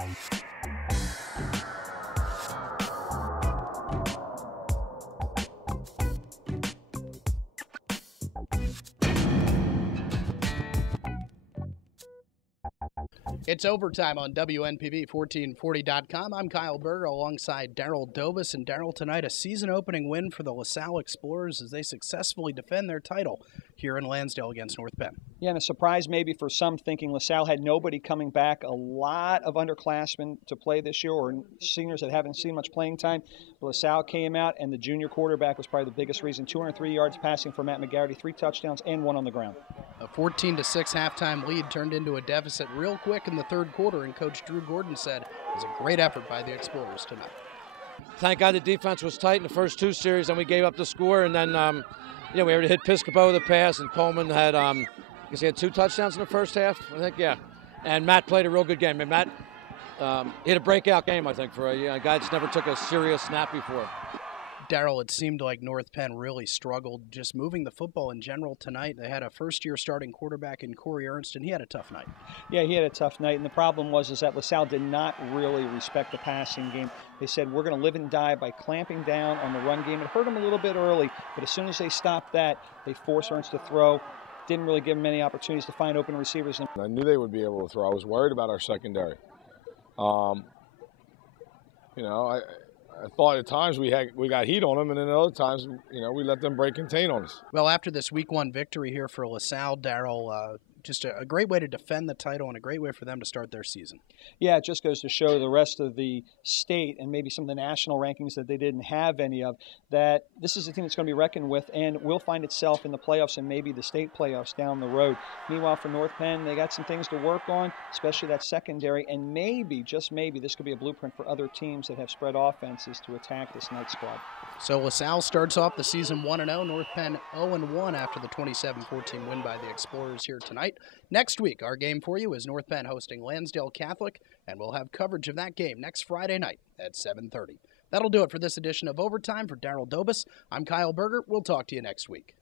It's overtime on WNPV1440.com. I'm Kyle Berger alongside Daryle Dobos. And Daryle, tonight a season-opening win for the LaSalle Explorers as they successfully defend their title here in Lansdale against North Penn. Yeah, and a surprise maybe for some, thinking LaSalle had nobody coming back, a lot of underclassmen to play this year, or seniors that haven't seen much playing time. But LaSalle came out, and the junior quarterback was probably the biggest reason. 203 yards passing for Matt McGarity, 3 touchdowns, and 1 on the ground. A 14-6 halftime lead turned into a deficit real quick in the third quarter, and Coach Drew Gordon said it was a great effort by the Explorers tonight. Thank God the defense was tight in the first 2 series, and we gave up the score, and then we were to hit Piscopo with a pass, and Coleman had he had 2 touchdowns in the first half, I think, yeah. And Matt played a real good game. And Matt he had a breakout game, I think, for a guy that's never took a serious snap before. Daryle, it seemed like North Penn really struggled just moving the football in general tonight. They had a first-year starting quarterback in Corey Ernst, and he had a tough night. Yeah, he had a tough night, and the problem was that LaSalle did not really respect the passing game. They said, we're going to live and die by clamping down on the run game. It hurt them a little bit early, but as soon as they stopped that, they forced Ernst to throw. Didn't really give him any opportunities to find open receivers. I knew they would be able to throw. I was worried about our secondary. I thought at times we got heat on them, and then at other times, we let them break contain on us. Well, after this Week 1 victory here for LaSalle, Daryle, just a great way to defend the title and a great way for them to start their season. Yeah, it just goes to show the rest of the state and maybe some of the national rankings that they didn't have any of, that this is a team that's going to be reckoned with and will find itself in the playoffs and maybe the state playoffs down the road. Meanwhile, for North Penn, they got some things to work on, especially that secondary, and maybe, just maybe, this could be a blueprint for other teams that have spread offenses to attack this Knights squad. So LaSalle starts off the season 1-0, North Penn 0-1 after the 27-14 win by the Explorers here tonight. Next week, our game for you is North Penn hosting Lansdale Catholic, and we'll have coverage of that game next Friday night at 7:30. That'll do it for this edition of Overtime. For Daryle Dobos, I'm Kyle Berger. We'll talk to you next week.